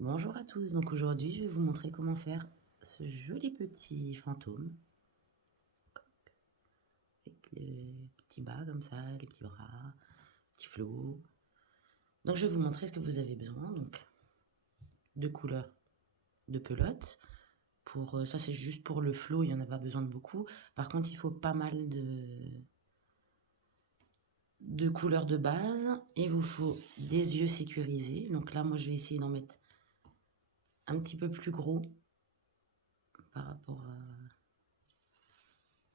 Bonjour à tous, donc aujourd'hui je vais vous montrer comment faire ce joli petit fantôme avec les petits bas comme ça, les petits bras, petits flots. Donc je vais vous montrer ce que vous avez besoin, donc deux couleurs de pelote. Pour ça c'est juste pour le flot, il n'y en a pas besoin de beaucoup. Par contre il faut pas mal de couleurs de base. Il vous faut des yeux sécurisés. Donc là moi je vais essayer d'en mettre un petit peu plus gros par rapport à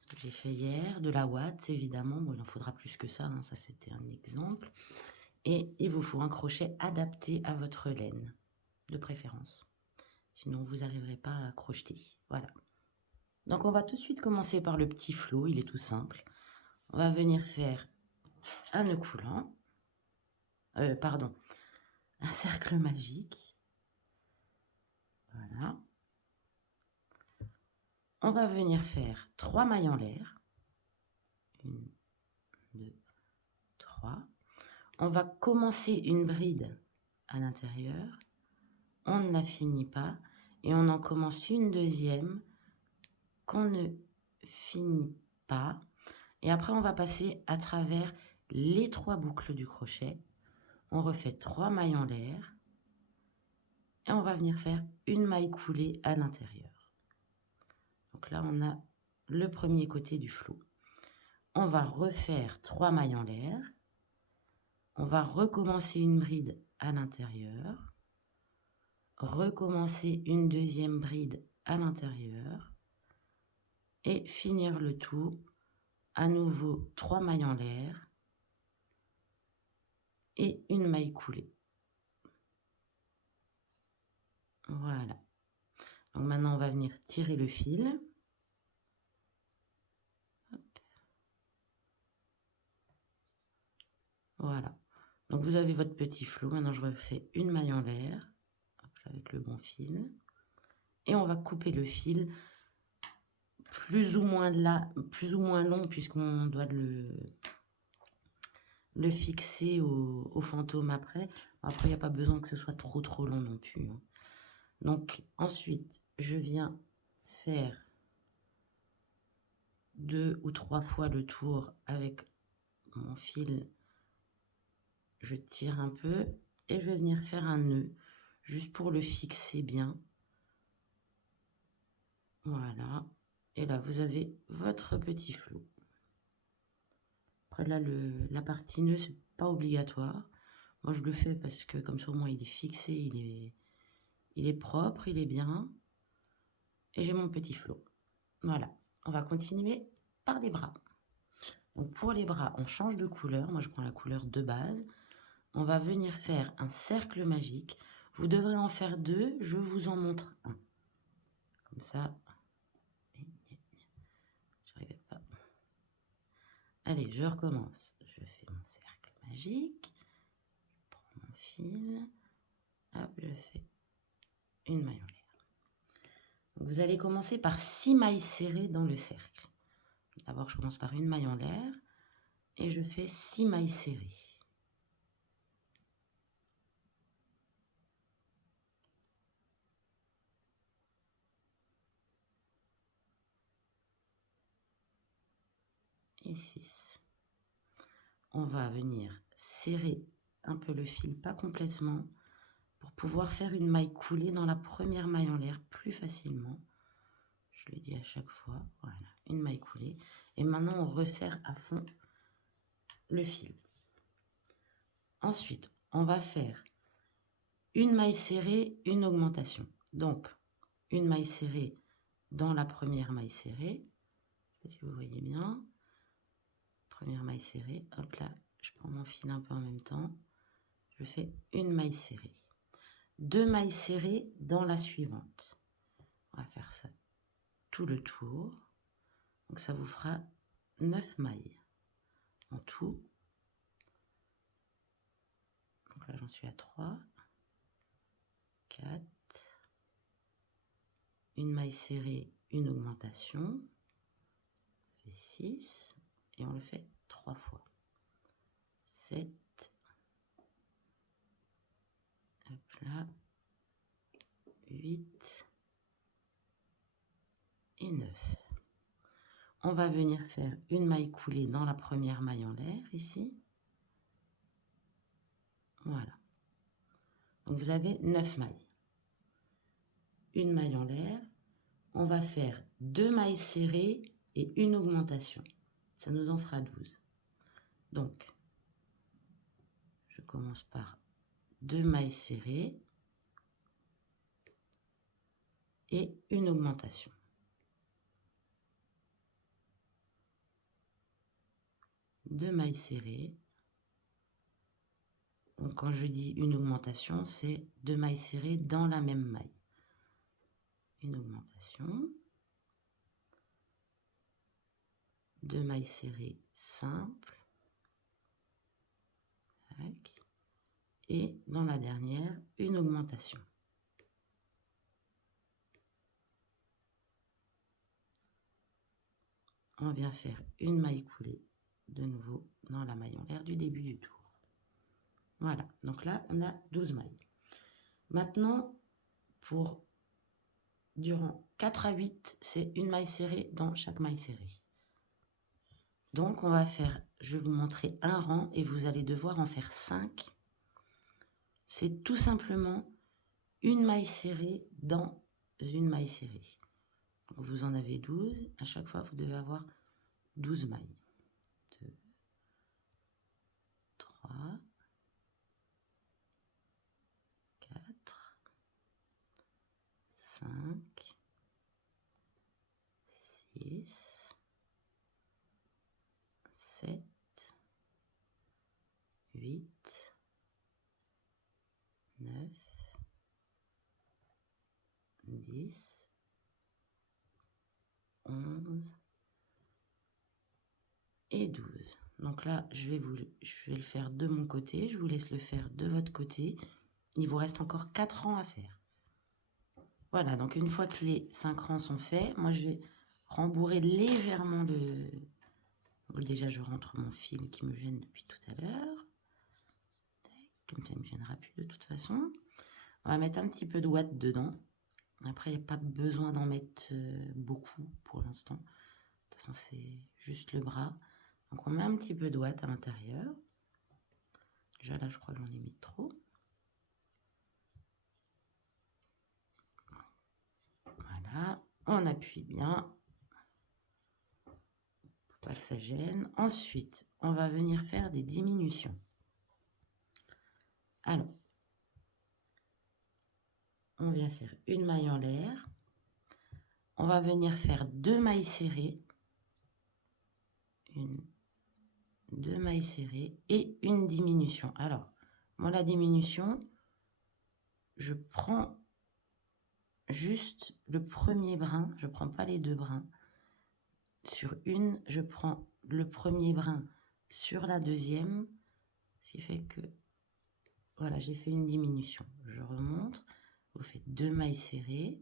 que j'ai fait hier, de la ouate évidemment, bon il en faudra plus que ça, hein, ça c'était un exemple. Et il vous faut un crochet adapté à votre laine, de préférence. Sinon vous n'arriverez pas à crocheter. Voilà. Donc on va tout de suite commencer par le petit flot, il est tout simple. On va venir faire un nœud coulant, pardon, un cercle magique. Voilà. On va venir faire 3 mailles en l'air. 1, 2, 3. On va commencer une bride à l'intérieur, on ne la finit pas et on en commence une deuxième qu'on ne finit pas. Et après, on va passer à travers les 3 boucles du crochet. On refait 3 mailles en l'air et on va venir faire une maille coulée à l'intérieur. Donc là, on a le premier côté du flot. On va refaire 3 mailles en l'air. On va recommencer une bride à l'intérieur. Recommencer une deuxième bride à l'intérieur. Et finir le tout. À nouveau 3 mailles en l'air et une maille coulée. Voilà. Donc maintenant, on va venir tirer le fil. Hop. Voilà. Donc vous avez votre petit flot. Maintenant, je refais une maille en l'air avec le bon fil. Et on va couper le fil plus ou moins là, plus ou moins long, puisqu'on doit le fixer au fantôme après. Après, il n'y a pas besoin que ce soit trop long non plus, hein. Donc ensuite, je viens faire 2 ou 3 fois le tour avec mon fil. Je tire un peu et je vais venir faire un nœud juste pour le fixer bien. Voilà. Et là, vous avez votre petit flot. Après là, la partie nœud, c'est pas obligatoire. Moi, je le fais parce que comme ça, au moins, il est fixé, il est propre, il est bien. Et j'ai mon petit flot. Voilà. On va continuer par les bras. Donc pour les bras, on change de couleur. Moi, je prends la couleur de base. On va venir faire un cercle magique. Vous devrez en faire 2. Je vous en montre un. Comme ça. J'arrivais pas. Allez, je recommence. Je fais mon cercle magique. Je prends mon fil. Hop, je fais une maille en l'air. Vous allez commencer par 6 mailles serrées dans le cercle. D'abord, je commence par une maille en l'air et je fais 6 mailles serrées. Et 6. On va venir serrer un peu le fil, pas complètement, pour pouvoir faire une maille coulée dans la première maille en l'air plus facilement. Je le dis à chaque fois, voilà, une maille coulée. Et maintenant, on resserre à fond le fil. Ensuite, on va faire une maille serrée, une augmentation. Donc, une maille serrée dans la première maille serrée. Je ne sais pas si vous voyez bien. Première maille serrée, hop là, je prends mon fil un peu en même temps. Je fais une maille serrée. 2 mailles serrées dans la suivante. On va faire ça tout le tour. Donc ça vous fera 9 mailles en tout. Donc là j'en suis à 3, 4, une maille serrée, une augmentation, ça fait 6, et on le fait 3 fois. 7, hop là, 8 et 9. On va venir faire une maille coulée dans la première maille en l'air ici. Voilà. Donc vous avez 9 mailles. Une maille en l'air. On va faire 2 mailles serrées et une augmentation. Ça nous en fera 12. Donc, je commence par 2 mailles serrées et une augmentation. Deux mailles serrées. Donc, quand je dis une augmentation, c'est 2 mailles serrées dans la même maille. Une augmentation. 2 mailles serrées simples. Et dans la dernière, une augmentation. On vient faire une maille coulée de nouveau dans la maille en l'air du début du tour. Voilà, donc là on a 12 mailles. Maintenant, pour durant 4 à 8, c'est une maille serrée dans chaque maille serrée. Donc on va faire, je vais vous montrer un rang et vous allez devoir en faire 5. C'est tout simplement une maille serrée dans une maille serrée. Donc vous en avez 12, à chaque fois vous devez avoir 12 mailles. 2, 3, 4, 5, 6, 7, 8, 9, 10, 11 et 12. Donc là, je vais le faire de mon côté, je vous laisse le faire de votre côté. Il vous reste encore 4 rangs à faire. Voilà, donc une fois que les 5 rangs sont faits, moi je vais rembourrer légèrement le... Déjà, je rentre mon fil qui me gêne depuis tout à l'heure. Comme ça, il ne me gênera plus de toute façon. On va mettre un petit peu de ouate dedans. Après, il n'y a pas besoin d'en mettre beaucoup pour l'instant. De toute façon, c'est juste le bras. Donc, on met un petit peu de ouate à l'intérieur. Déjà, là, je crois que j'en ai mis trop. Voilà, on appuie bien. Pour pas que ça gêne. Ensuite, on va venir faire des diminutions. Alors, on vient faire une maille en l'air. On va venir faire 2 mailles serrées. 2 mailles serrées et une diminution. Alors, moi, la diminution, je prends juste le premier brin, je prends pas les 2 brins. Sur une, je prends le premier brin sur la deuxième, ce qui fait que, voilà, j'ai fait une diminution. Je remonte, vous faites 2 mailles serrées.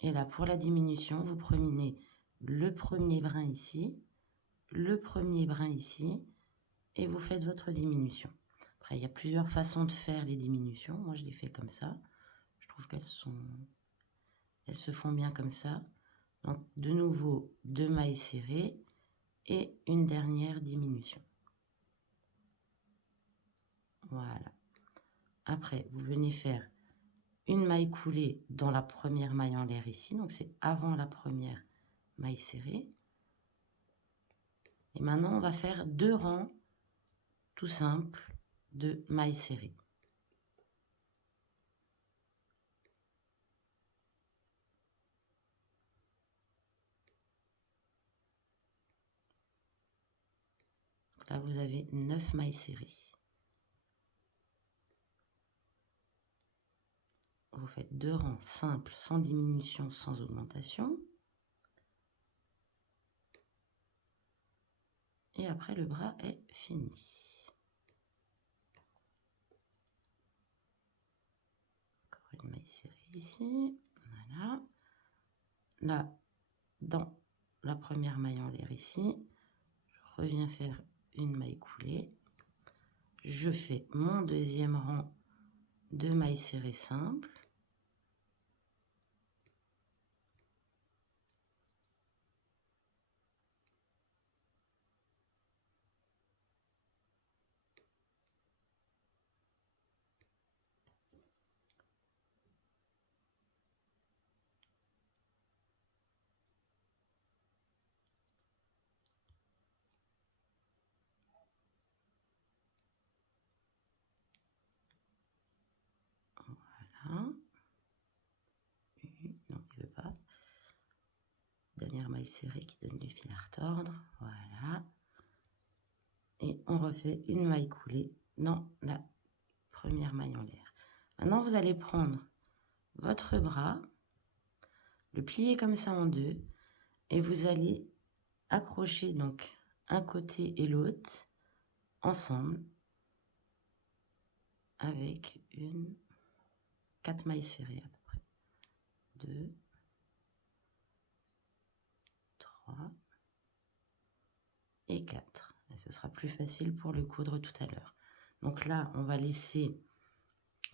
Et là, pour la diminution, vous prenez le premier brin ici, le premier brin ici, et vous faites votre diminution. Après, il y a plusieurs façons de faire les diminutions. Moi, je les fais comme ça. Je trouve qu'elles se font bien comme ça. Donc, de nouveau, 2 mailles serrées et une dernière diminution. Voilà. Après, vous venez faire une maille coulée dans la première maille en l'air ici. Donc, c'est avant la première maille serrée. Et maintenant, on va faire 2 rangs tout simples de mailles serrées. Là, vous avez 9 mailles serrées. Vous faites 2 rangs simples, sans diminution, sans augmentation. Et après, le bras est fini. Encore une maille serrée ici. Voilà. Là, dans la première maille en l'air ici, je reviens faire une maille coulée. je fais mon deuxième rang de mailles serrées simples. Voilà. Non, il ne veut pas. Dernière maille serrée qui donne du fil à retordre. Voilà. Et on refait une maille coulée dans la première maille en l'air. Maintenant, vous allez prendre votre bras, le plier comme ça en deux, et vous allez accrocher donc un côté et l'autre ensemble avec 4 mailles serrées à peu près. 2, 3 et 4. Et ce sera plus facile pour le coudre tout à l'heure. Donc là, on va laisser,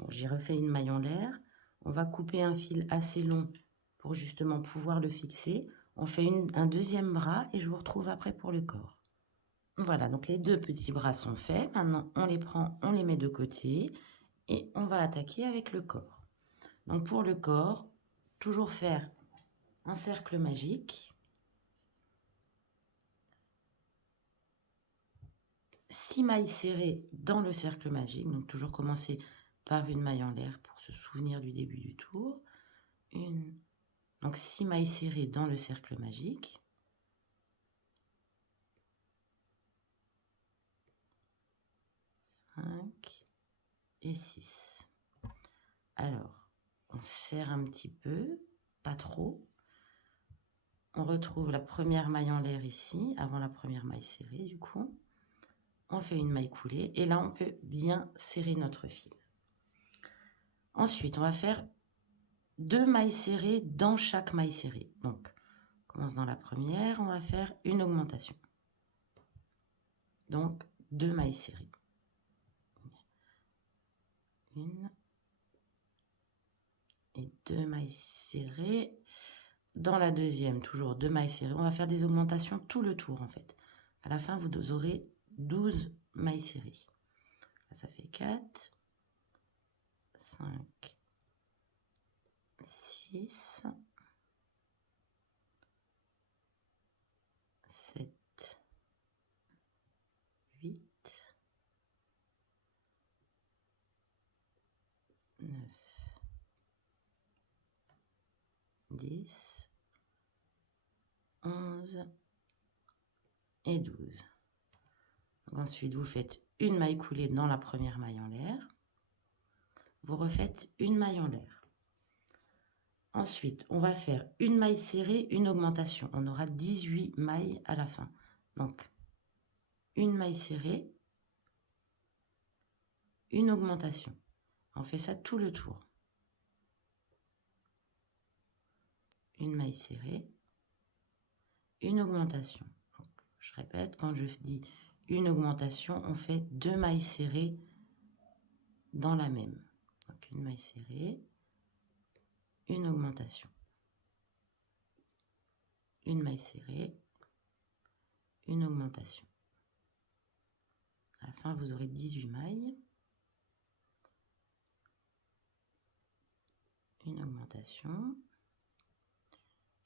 j'ai refait une maille en l'air, on va couper un fil assez long pour justement pouvoir le fixer. On fait un deuxième bras et je vous retrouve après pour le corps. Voilà, donc les deux petits bras sont faits. Maintenant, on les prend, on les met de côté et on va attaquer avec le corps. Donc pour le corps, toujours faire un cercle magique. 6 mailles serrées dans le cercle magique, donc toujours commencer par une maille en l'air pour se souvenir du début du tour. Donc 6 mailles serrées dans le cercle magique. 5 et 6. Alors, on serre un petit peu, pas trop. On retrouve la première maille en l'air ici, avant la première maille serrée du coup. On fait une maille coulée et là on peut bien serrer notre fil. Ensuite, on va faire 2 mailles serrées dans chaque maille serrée. Donc, on commence dans la première, on va faire une augmentation. Donc, 2 mailles serrées. Une et 2 mailles serrées. Dans la deuxième, toujours 2 mailles serrées. On va faire des augmentations tout le tour en fait. À la fin, vous aurez 12 mailles serrées. Là, ça fait 4, 5, 6, 7, 8, 9, 10, 11 et 12. Donc ensuite, vous faites une maille coulée dans la première maille en l'air. Vous refaites une maille en l'air. Ensuite, on va faire une maille serrée, une augmentation. On aura 18 mailles à la fin. Donc, une maille serrée, une augmentation. On fait ça tout le tour. Une maille serrée, une augmentation. Donc, je répète, quand je dis une augmentation, on fait 2 mailles serrées dans la même. Donc, une maille serrée, une augmentation. Une maille serrée, une augmentation. À la fin, vous aurez 18 mailles. Une augmentation.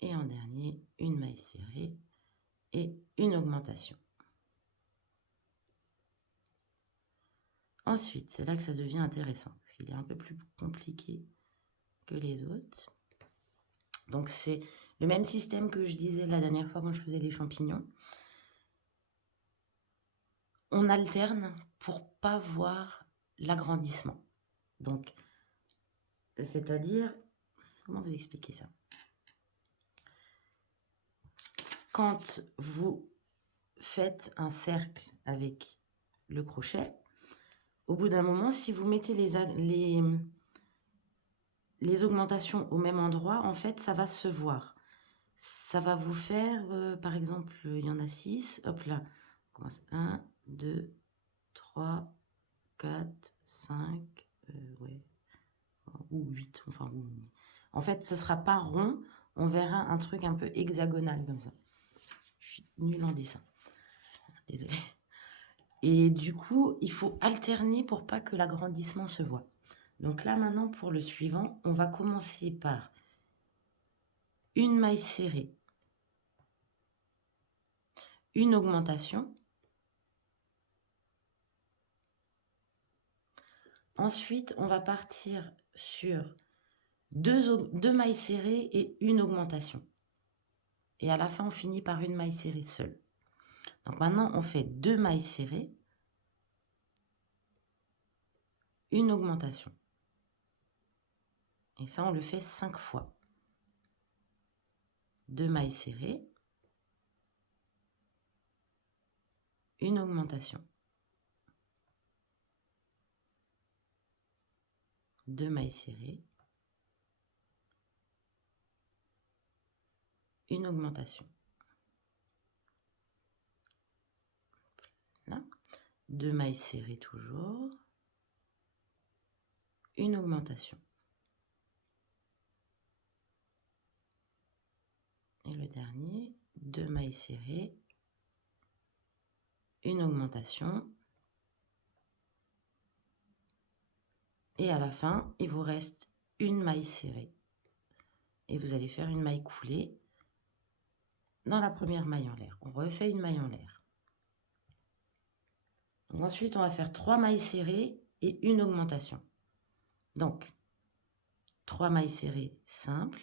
Et en dernier, une maille serrée et une augmentation. Ensuite, c'est là que ça devient intéressant, parce qu'il est un peu plus compliqué que les autres. Donc, c'est le même système que je disais la dernière fois quand je faisais les champignons. On alterne pour pas voir l'agrandissement. Donc, c'est-à-dire, comment vous expliquer ça? Quand vous faites un cercle avec le crochet, au bout d'un moment, si vous mettez les augmentations au même endroit, en fait, ça va se voir. Ça va vous faire, par exemple, il y en a 6. Hop là, on commence 1, 2, 3, 4, 5, ouais, ou 8, enfin, en fait, ce sera pas rond, on verra un truc un peu hexagonal comme ça. Je suis nulle en dessin, désolée. Et du coup, il faut alterner pour pas que l'agrandissement se voit. Donc là, maintenant, pour le suivant, on va commencer par une maille serrée, une augmentation. Ensuite, on va partir sur deux mailles serrées et une augmentation. Et à la fin, on finit par une maille serrée seule. Donc maintenant, on fait 2 mailles serrées, une augmentation. Et ça, on le fait 5 fois. 2 mailles serrées, une augmentation. 2 mailles serrées, une augmentation. Là, 2 mailles serrées toujours, une augmentation. Et le dernier, 2 mailles serrées, une augmentation. Et à la fin, il vous reste une maille serrée. Et vous allez faire une maille coulée dans la première maille en l'air. On refait une maille en l'air. Ensuite, on va faire 3 mailles serrées et une augmentation. Donc, 3 mailles serrées simples.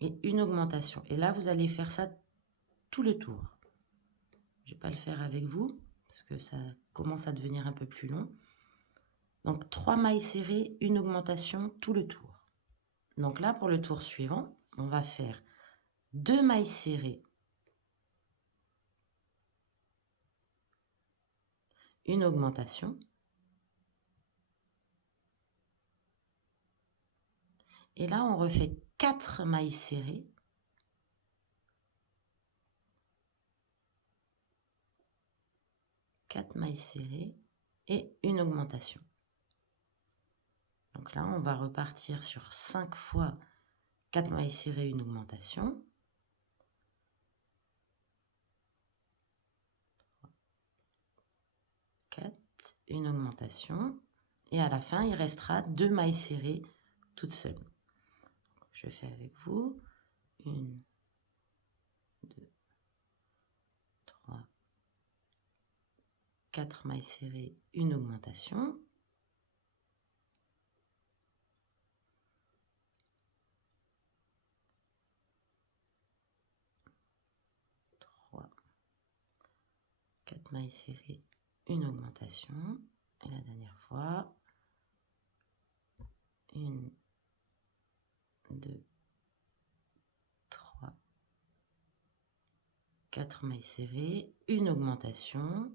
Et une augmentation. Et là, vous allez faire ça tout le tour. Je ne vais pas le faire avec vous, parce que ça commence à devenir un peu plus long. Donc, 3 mailles serrées, une augmentation tout le tour. Donc là, pour le tour suivant, on va faire 2 mailles serrées, une augmentation. Et là, on refait 4 mailles serrées, et une augmentation. Donc là, on va repartir sur 5 fois 4 mailles serrées, une augmentation. 4, une augmentation. Et à la fin, il restera 2 mailles serrées toutes seules. Je fais avec vous. 1, 2, 3, 4 mailles serrées, une augmentation. 3, 4 mailles serrées, une augmentation. Et la dernière fois, 1, 2, 3, 4 mailles serrées, une augmentation.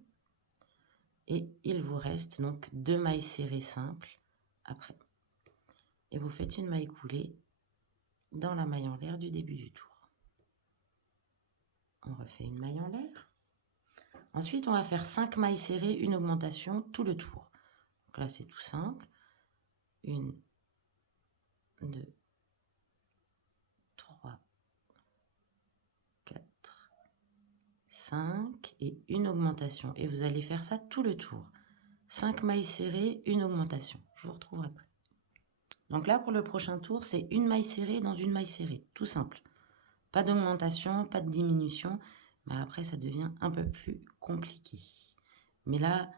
Et il vous reste donc 2 mailles serrées simples après. Et vous faites une maille coulée dans la maille en l'air du début du tour. On refait une maille en l'air. Ensuite, on va faire 5 mailles serrées, une augmentation tout le tour. Donc là, c'est tout simple. 1, 2, 3, 4, 5 et une augmentation. Et vous allez faire ça tout le tour. 5 mailles serrées, une augmentation. Je vous retrouve après. Donc là, pour le prochain tour, c'est une maille serrée dans une maille serrée. Tout simple. Pas d'augmentation, pas de diminution. Mais après, ça devient un peu plus compliqué. Mais là,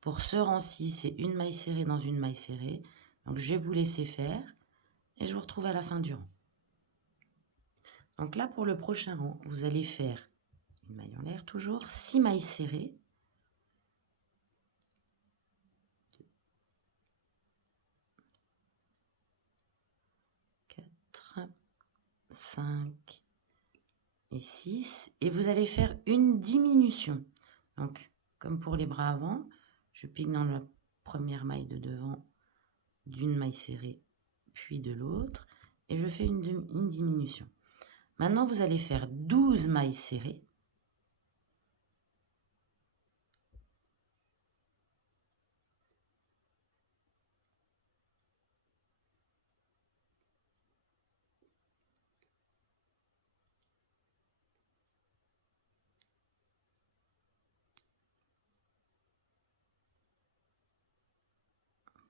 pour ce rang-ci, c'est une maille serrée dans une maille serrée. Donc, je vais vous laisser faire. Et je vous retrouve à la fin du rang. Donc là, pour le prochain rang, vous allez faire une maille en l'air toujours, 6 mailles serrées. 4, 5 et 6. Et vous allez faire une diminution. Donc, comme pour les bras avant, je pique dans la première maille de devant d'une maille serrée, puis de l'autre, et je fais une diminution. Maintenant, vous allez faire 12 mailles serrées.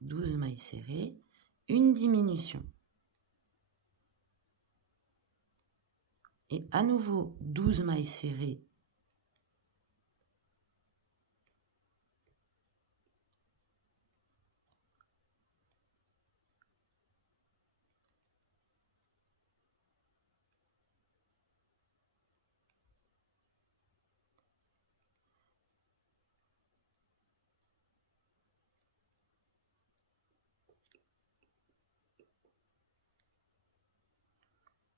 12 mailles serrées, une diminution. Et à nouveau 12 mailles serrées,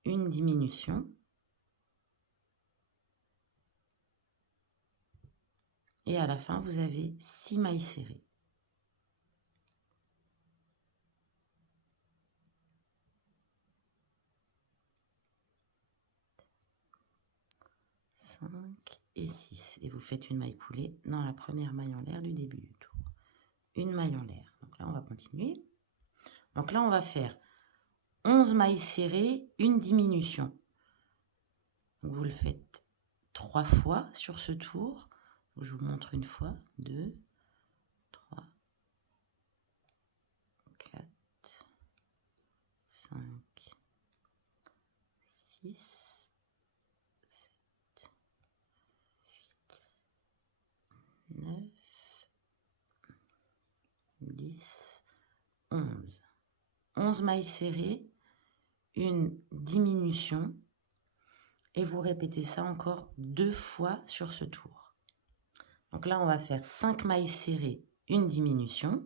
une diminution. Et à la fin, vous avez 6 mailles serrées. Et 6. Et vous faites une maille coulée dans la première maille en l'air du début du tour. Une maille en l'air. Donc là, on va continuer. Donc là, on va faire 11 mailles serrées, une diminution. Donc vous le faites 3 fois sur ce tour. Je vous montre une fois. 2, 3, 4, 5, 6, 7, 8, 9, 10, 11. 11 mailles serrées, une diminution. Et vous répétez ça encore 2 fois sur ce tour. Donc là, on va faire 5 mailles serrées, une diminution.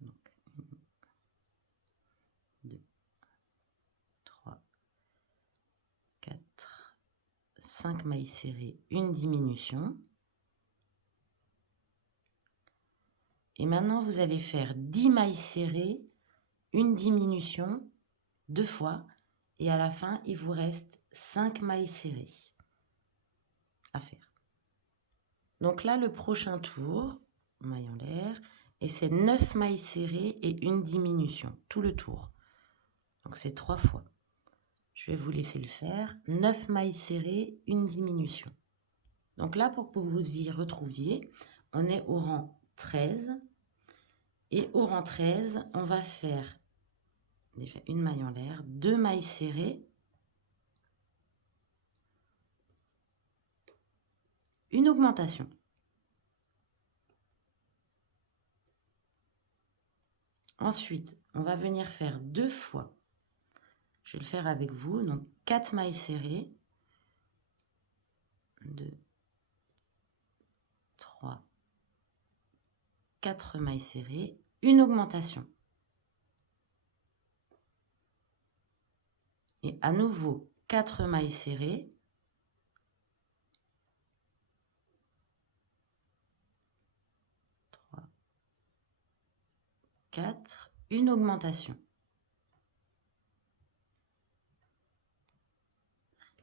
Donc, 1, 2, 3, 4, 5 mailles serrées, une diminution. Et maintenant, vous allez faire 10 mailles serrées, une diminution, 2 fois. Et à la fin, il vous reste 5 mailles serrées à faire. Donc là, le prochain tour, maille en l'air, et c'est 9 mailles serrées et une diminution, tout le tour. Donc c'est 3 fois. Je vais vous laisser le faire. 9 mailles serrées, une diminution. Donc là, pour que vous vous y retrouviez, on est au rang 13. Et au rang 13, on va faire déjà une maille en l'air, 2 mailles serrées, une augmentation. Ensuite, on va venir faire 2 fois. Je vais le faire avec vous. Donc 4 mailles serrées. 2, 3, 4 mailles serrées, une augmentation. Et à nouveau 4 mailles serrées. 3, 4, une augmentation.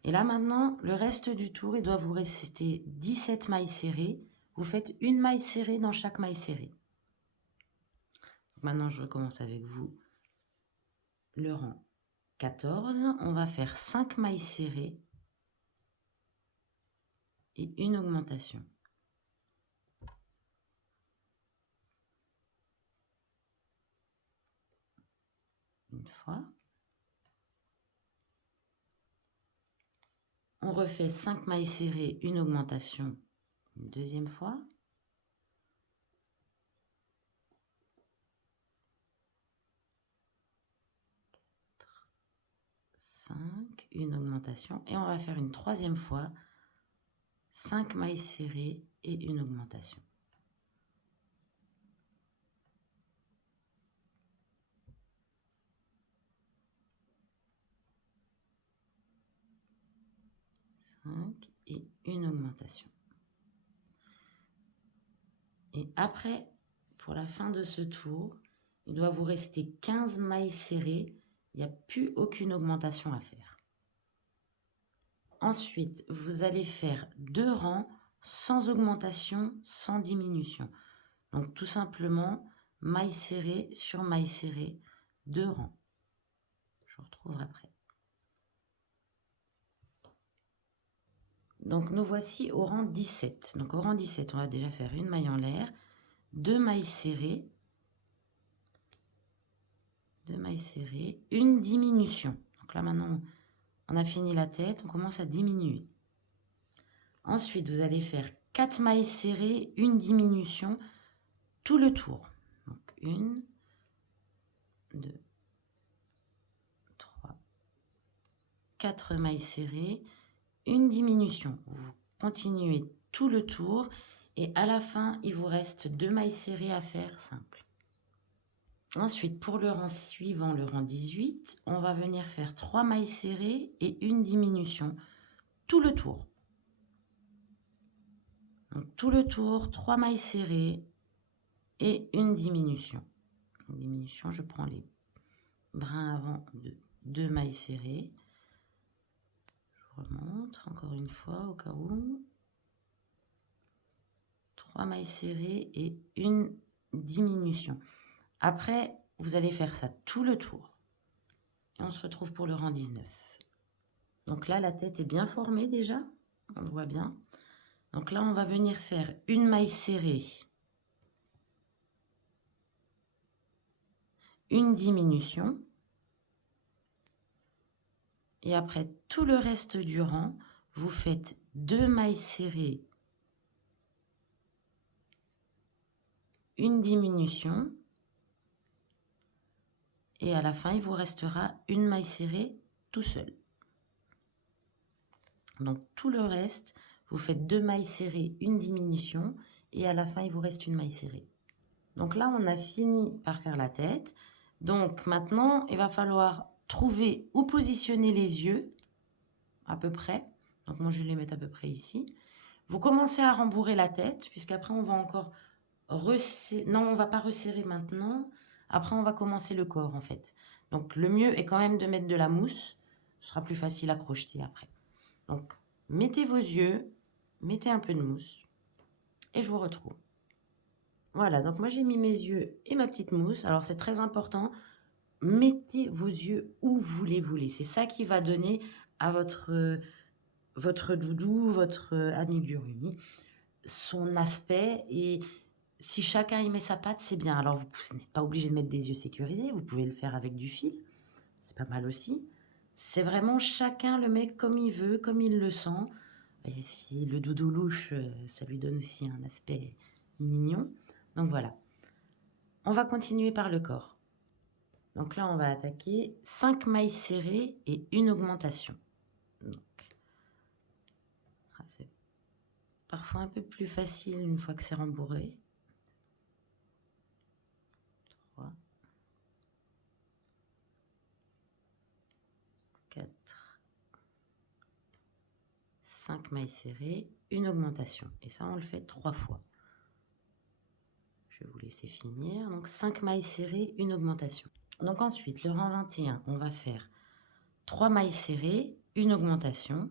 Et là maintenant, le reste du tour, il doit vous rester 17 mailles serrées. Vous faites une maille serrée dans chaque maille serrée. Maintenant, je recommence avec vous. Le rang 14, on va faire 5 mailles serrées et une augmentation. Une fois. On refait 5 mailles serrées, une augmentation, une deuxième fois. 5, une augmentation. Et on va faire une troisième fois, 5 mailles serrées et une augmentation. Et une augmentation. Et après, pour la fin de ce tour, il doit vous rester 15 mailles serrées. Il n'y a plus aucune augmentation à faire. Ensuite, vous allez faire 2 rangs sans augmentation, sans diminution. Donc tout simplement, maille serrée sur maille serrée, 2 rangs. Je vous retrouverai après. Donc nous voici au rang 17. Donc au rang 17, on va déjà faire une maille en l'air, 2 mailles serrées, 2 mailles serrées, une diminution. Donc là maintenant, on a fini la tête, on commence à diminuer. Ensuite, vous allez faire 4 mailles serrées, une diminution, tout le tour. Donc 1, 2, 3, 4 mailles serrées, une diminution. Vous continuez tout le tour et à la fin, il vous reste 2 mailles serrées à faire simples. Ensuite, pour le rang suivant, le rang 18, on va venir faire 3 mailles serrées et une diminution tout le tour. Donc, tout le tour, 3 mailles serrées et une diminution. Une diminution, je prends les brins avant de 2 mailles serrées. Je remonte encore une fois au cas où. 3 mailles serrées et une diminution. Après, vous allez faire ça tout le tour. Et on se retrouve pour le rang 19. Donc là, la tête est bien formée déjà. On le voit bien. Donc là, on va venir faire une maille serrée, une diminution. Et après, tout le reste du rang, vous faites 2 mailles serrées, une diminution. Et à la fin, il vous restera une maille serrée tout seul. Donc tout le reste, vous faites 2 mailles serrées, une diminution. Et à la fin, il vous reste une maille serrée. Donc là, on a fini par faire la tête. Donc maintenant, il va falloir trouver où positionner les yeux, à peu près. Donc moi, je vais les mettre à peu près ici. Vous commencez à rembourrer la tête, puisqu'après, on va encore resserrer. Non, on ne va pas resserrer maintenant. Après, on va commencer le corps, en fait. Donc le mieux est quand même de mettre de la mousse. Ce sera plus facile à crocheter après. Donc, mettez vos yeux, mettez un peu de mousse, et je vous retrouve. Voilà, donc moi j'ai mis mes yeux et ma petite mousse. Alors c'est très important, mettez vos yeux où vous les voulez. C'est ça qui va donner à votre doudou, votre amigurumi, son aspect. Et si chacun y met sa patte, c'est bien. Alors vous n'êtes pas obligé de mettre des yeux sécurisés, vous pouvez le faire avec du fil. C'est pas mal aussi. C'est vraiment chacun le met comme il veut, comme il le sent. Et si le doudou louche, ça lui donne aussi un aspect mignon. Donc voilà. On va continuer par le corps. Donc là, on va attaquer 5 mailles serrées et une augmentation. Donc, c'est parfois un peu plus facile une fois que c'est rembourré. 3, 4, 5 mailles serrées, une augmentation. Et ça, on le fait 3 fois. Je vais vous laisser finir. Donc 5 mailles serrées, une augmentation. Donc ensuite, le rang 21, on va faire 3 mailles serrées, une augmentation.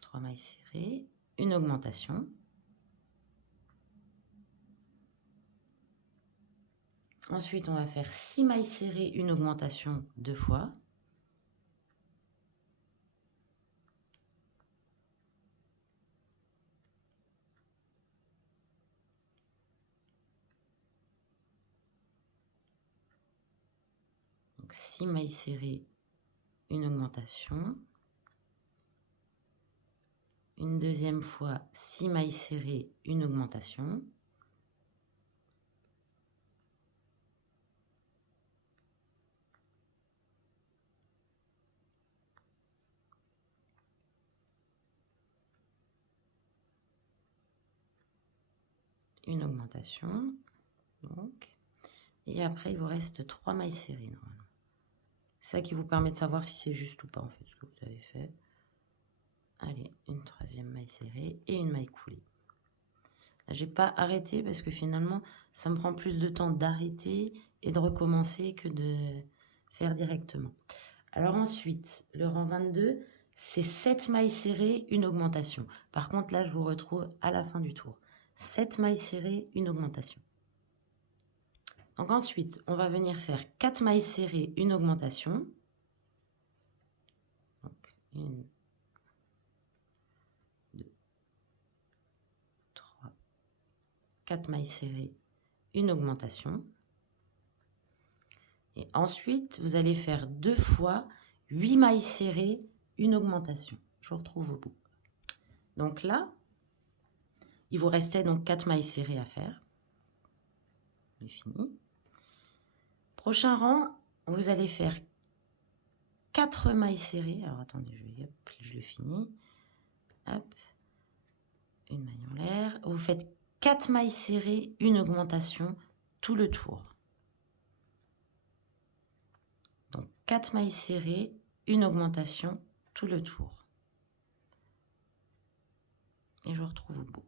3 mailles serrées, une augmentation. Ensuite, on va faire 6 mailles serrées, une augmentation 2 fois. Donc 6 mailles serrées, une augmentation. Une deuxième fois, 6 mailles serrées, une augmentation. Une augmentation. Donc. Et après, il vous reste 3 mailles serrées normalement. C'est ça qui vous permet de savoir si c'est juste ou pas en fait ce que vous avez fait. Allez, une troisième maille serrée et une maille coulée. Là, j'ai pas arrêté parce que finalement, ça me prend plus de temps d'arrêter et de recommencer que de faire directement. Alors ensuite, le rang 22, c'est 7 mailles serrées, une augmentation. Par contre, là, je vous retrouve à la fin du tour. 7 mailles serrées, une augmentation. Donc ensuite, on va venir faire 4 mailles serrées, une augmentation. Donc 1, 2, 3, 4 mailles serrées, une augmentation. Et ensuite, vous allez faire 2 fois 8 mailles serrées, une augmentation. Je vous retrouve au bout. Donc là, il vous restait donc 4 mailles serrées à faire. C'est fini. Prochain rang, vous allez faire 4 mailles serrées. Alors attendez, je le finis. Hop. Une maille en l'air. Vous faites 4 mailles serrées, une augmentation, tout le tour. Donc 4 mailles serrées, une augmentation, tout le tour. Et je vous retrouve au bout.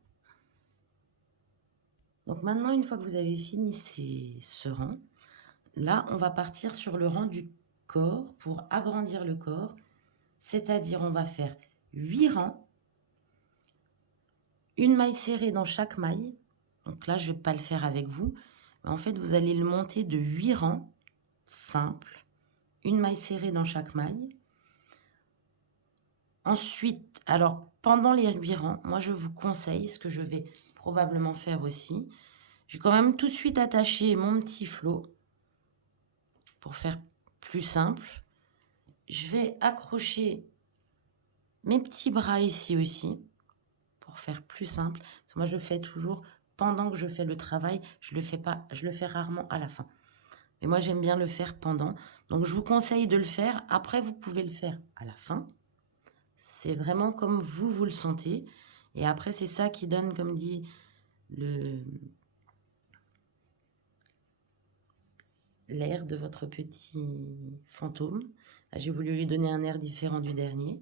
Donc maintenant, une fois que vous avez fini ce rang, là, on va partir sur le rang du corps pour agrandir le corps. C'est-à-dire, on va faire 8 rangs, une maille serrée dans chaque maille. Donc là, je ne vais pas le faire avec vous. Mais en fait, vous allez le monter de 8 rangs, simple, une maille serrée dans chaque maille. Ensuite, alors, pendant les 8 rangs, moi, je vous conseille, ce que je vais probablement faire aussi, je vais quand même tout de suite attacher mon petit flot pour faire plus simple. Je vais accrocher mes petits bras ici aussi pour faire plus simple. Parce que moi, je le fais toujours pendant que je fais le travail. Je le fais rarement à la fin. Mais moi, j'aime bien le faire pendant. Donc, je vous conseille de le faire. Après, vous pouvez le faire à la fin. C'est vraiment comme vous le sentez. Et après, c'est ça qui donne, comme dit l'air de votre petit fantôme. J'ai voulu lui donner un air différent du dernier.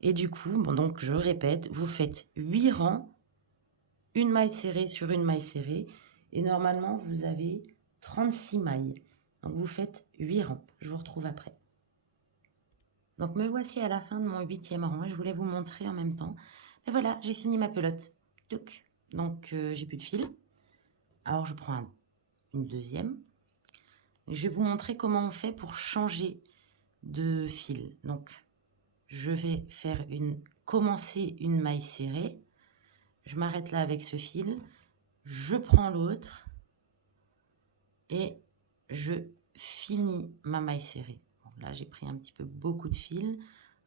Et du coup, bon, donc je répète, vous faites 8 rangs, une maille serrée sur une maille serrée. Et normalement, vous avez 36 mailles. Donc vous faites 8 rangs. Je vous retrouve après. Donc me voici à la fin de mon 8e rang. Je voulais vous montrer en même temps. Et voilà, j'ai fini ma pelote. Donc j'ai plus de fil. Alors je prends une deuxième. Je vais vous montrer comment on fait pour changer de fil. Donc je vais commencer une maille serrée. Je m'arrête là avec ce fil. Je prends l'autre et je finis ma maille serrée. Bon, là, j'ai pris un petit peu beaucoup de fil.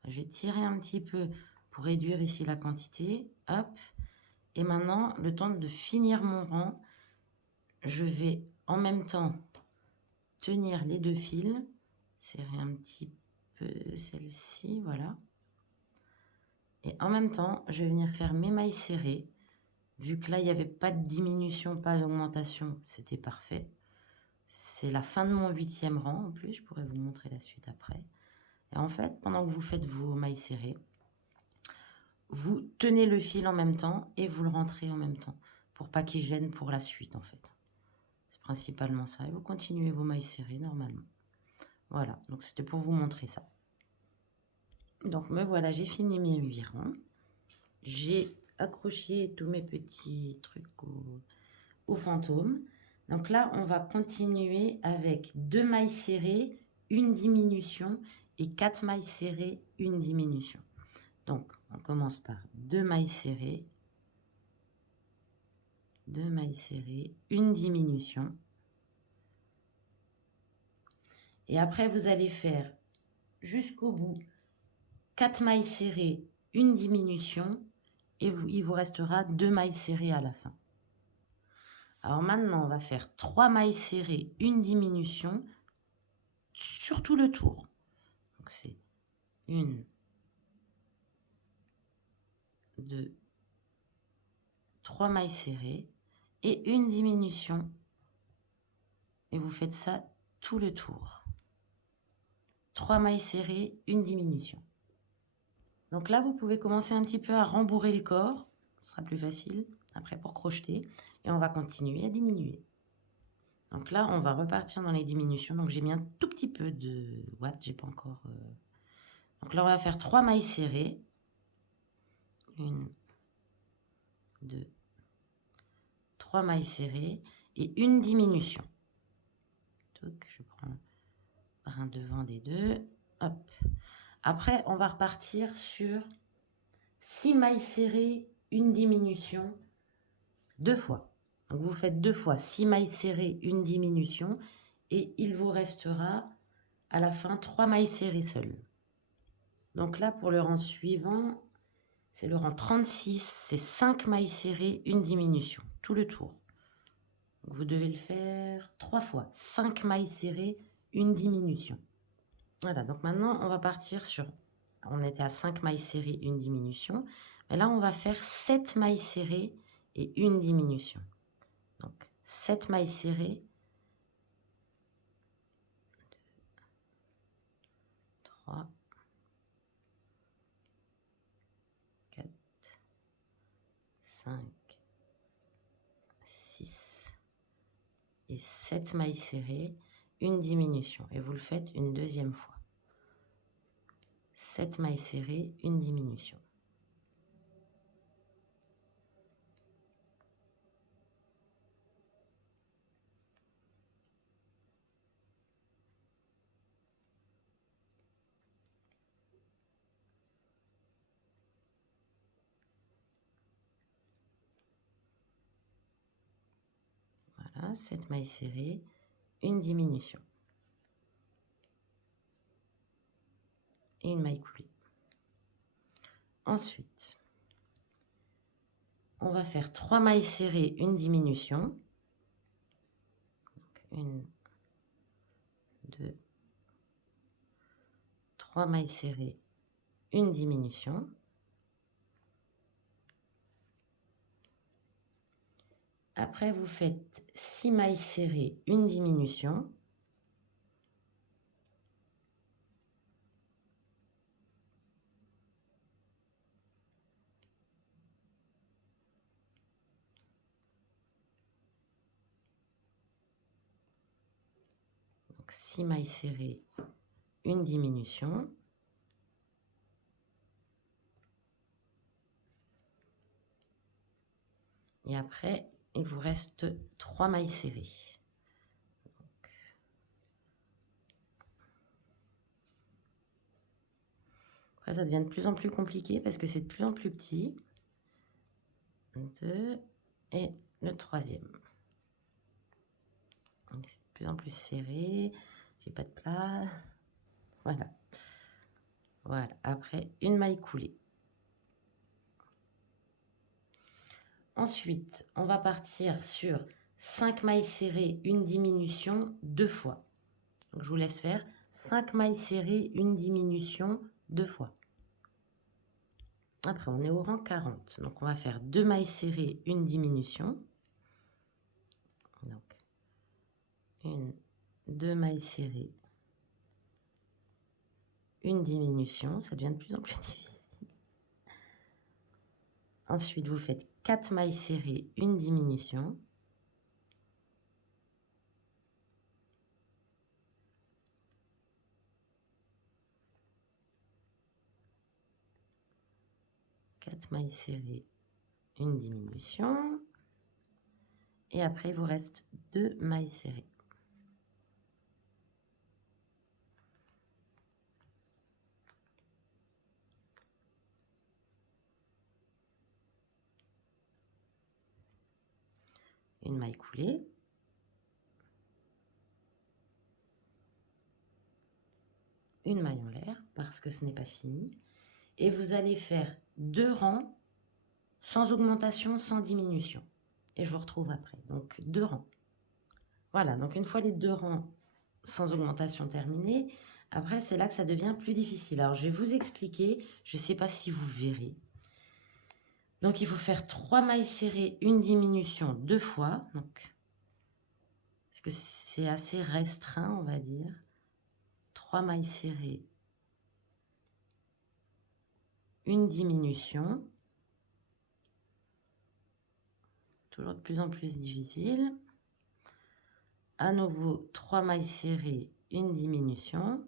Je vais tirer un petit peu pour réduire ici la quantité. Hop. Et maintenant, le temps de finir mon rang, je vais en même temps tenir les 2 fils. Serrer un petit peu celle-ci, voilà. Et en même temps, je vais venir faire mes mailles serrées. Vu que là, il n'y avait pas de diminution, pas d'augmentation, c'était parfait. C'est la fin de mon 8e rang. En plus, je pourrais vous montrer la suite après. Et en fait, pendant que vous faites vos mailles serrées, vous tenez le fil en même temps et vous le rentrez en même temps pour pas qu'il gêne pour la suite, en fait. C'est principalement ça. Et vous continuez vos mailles serrées normalement. Voilà, donc c'était pour vous montrer ça. Donc me voilà, j'ai fini mes 8 rangs. J'ai accroché tous mes petits trucs au fantôme. Donc là, on va continuer avec 2 mailles serrées, une diminution et 4 mailles serrées, une diminution. Donc, on commence par 2 mailles serrées, 2 mailles serrées, une diminution. Et après, vous allez faire jusqu'au bout 4 mailles serrées, une diminution et il vous restera 2 mailles serrées à la fin. Alors maintenant, on va faire 3 mailles serrées, une diminution sur tout le tour. Donc c'est 1, 2, 3 mailles serrées et une diminution. Et vous faites ça tout le tour. 3 mailles serrées, une diminution. Donc là, vous pouvez commencer un petit peu à rembourrer le corps. Ce sera plus facile après pour crocheter. Et on va continuer à diminuer. Donc là, on va repartir dans les diminutions. Donc j'ai mis un tout petit peu de watts. J'ai pas encore... Donc là, on va faire 3 mailles serrées. 1, 2, 3 mailles serrées et une diminution. Donc, je prends un devant des deux. Hop. Après, on va repartir sur 6 mailles serrées, une diminution, 2 fois. Donc vous faites 2 fois 6 mailles serrées, une diminution, et il vous restera à la fin 3 mailles serrées seules. Donc là, pour le rang suivant, c'est le rang 36, c'est 5 mailles serrées, une diminution, tout le tour. Donc vous devez le faire 3 fois, 5 mailles serrées, une diminution. Voilà, donc maintenant, on va partir sur... On était à 5 mailles serrées, une diminution. Mais là, on va faire 7 mailles serrées et une diminution. Donc, 7 mailles serrées, 3, 4, 5, 6 et 7 mailles serrées, une diminution. Et vous le faites une deuxième fois. 7 mailles serrées, une diminution. Voilà, 7 mailles serrées, une diminution. Et une maille coulée. Ensuite, on va faire 3 mailles serrées, une diminution. Donc 1, 2, 3 mailles serrées, une diminution. Après, vous faites 6 mailles serrées, une diminution. Donc 6 mailles serrées, une diminution. Et après, il vous reste 3 mailles serrées. Après, ça devient de plus en plus compliqué parce que c'est de plus en plus petit. 2 et le troisième. C'est de plus en plus serré. J'ai pas de place. Voilà. Voilà. Après, une maille coulée. Ensuite, on va partir sur 5 mailles serrées, une diminution, 2 fois. Donc, je vous laisse faire 5 mailles serrées, une diminution, 2 fois. Après, on est au rang 40. Donc, on va faire 2 mailles serrées, une diminution. Donc, 2 mailles serrées, une diminution. Ça devient de plus en plus difficile. Ensuite, vous faites 4 mailles serrées, une diminution. Mailles serrées, une diminution. Et après, il vous reste 2 mailles serrées. Une maille coulée. Une maille en l'air, parce que ce n'est pas fini. Et vous allez faire 2 rangs sans augmentation, sans diminution. Et je vous retrouve après. Donc, 2 rangs. Voilà, donc une fois les 2 rangs sans augmentation terminés, après, c'est là que ça devient plus difficile. Alors, je vais vous expliquer. Je ne sais pas si vous verrez. Donc, il faut faire 3 mailles serrées, une diminution 2 fois. Donc, parce que c'est assez restreint, on va dire. 3 mailles serrées, une diminution. Toujours de plus en plus difficile. À nouveau, 3 mailles serrées, une diminution.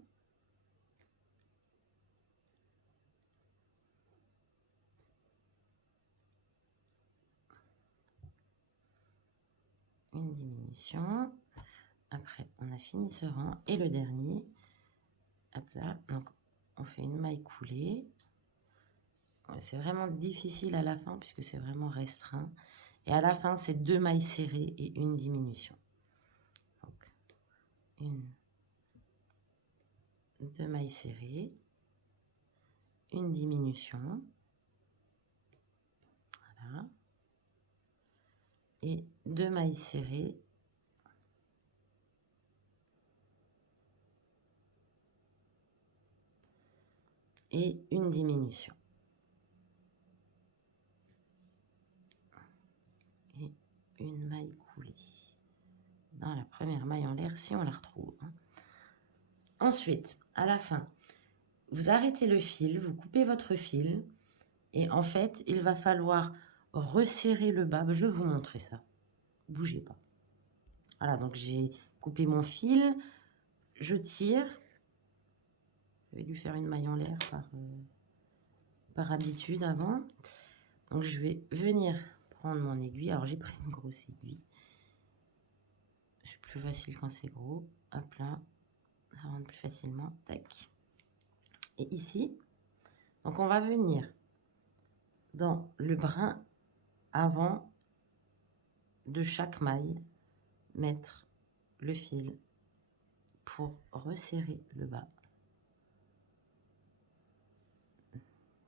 Une diminution. Après, on a fini ce rang. Et le dernier, hop là, donc on fait une maille coulée. C'est vraiment difficile à la fin puisque c'est vraiment restreint. Et à la fin, c'est 2 mailles serrées et une diminution. Donc, 2 mailles serrées, une diminution. Voilà. Et 2 mailles serrées. Et une diminution. Et une maille coulée dans la première maille en l'air si on la retrouve. Ensuite, à la fin, vous arrêtez le fil, vous coupez votre fil et en fait, il va falloir resserrer le bas. Je vais vous montrer ça. Bougez pas. Voilà, donc j'ai coupé mon fil, je tire. J'avais dû faire une maille en l'air par habitude avant. Donc je vais venir prendre mon aiguille. Alors j'ai pris une grosse aiguille. C'est plus facile quand c'est gros. Hop là, ça rentre plus facilement. Tac. Et ici, donc on va venir dans le brin avant de chaque maille, mettre le fil pour resserrer le bas.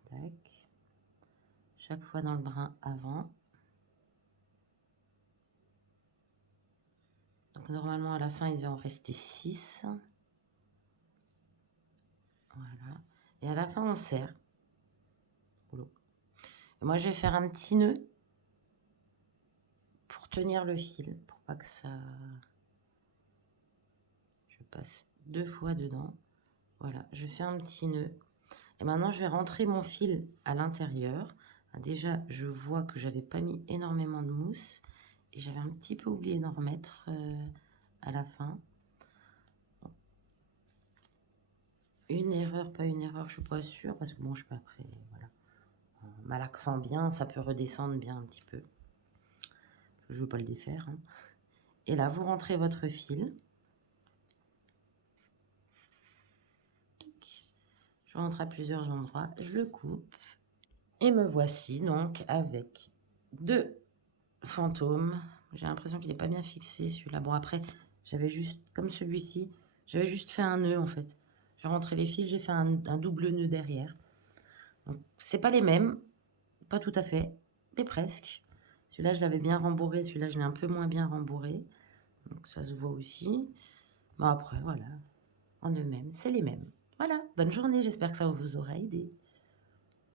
Tac. Chaque fois dans le brin avant. Donc normalement à la fin il va en rester 6. Voilà. Et à la fin on serre. Et moi je vais faire un petit nœud pour tenir le fil, pour pas que ça... Je passe 2 fois dedans. Voilà, je fais un petit nœud. Et maintenant je vais rentrer mon fil à l'intérieur. Déjà je vois que j'avais pas mis énormément de mousse. Et j'avais un petit peu oublié d'en remettre à la fin. Une erreur, pas une erreur, je suis pas sûre. Parce que bon, je peux après, voilà. En malaxant bien, ça peut redescendre bien un petit peu. Je ne veux pas le défaire. Hein. Et là, vous rentrez votre fil. Je rentre à plusieurs endroits. Je le coupe. Et me voici donc avec 2 fantômes. J'ai l'impression qu'il n'est pas bien fixé celui-là. Bon après, j'avais juste, comme celui-ci, j'avais juste fait un nœud en fait. J'ai rentré les fils, j'ai fait un double nœud derrière. Donc c'est pas les mêmes, pas tout à fait, mais presque. Celui-là je l'avais bien rembourré, celui-là je l'ai un peu moins bien rembourré. Donc ça se voit aussi. Bon après voilà, en eux-mêmes, c'est les mêmes. Voilà, bonne journée, j'espère que ça vous aura aidé.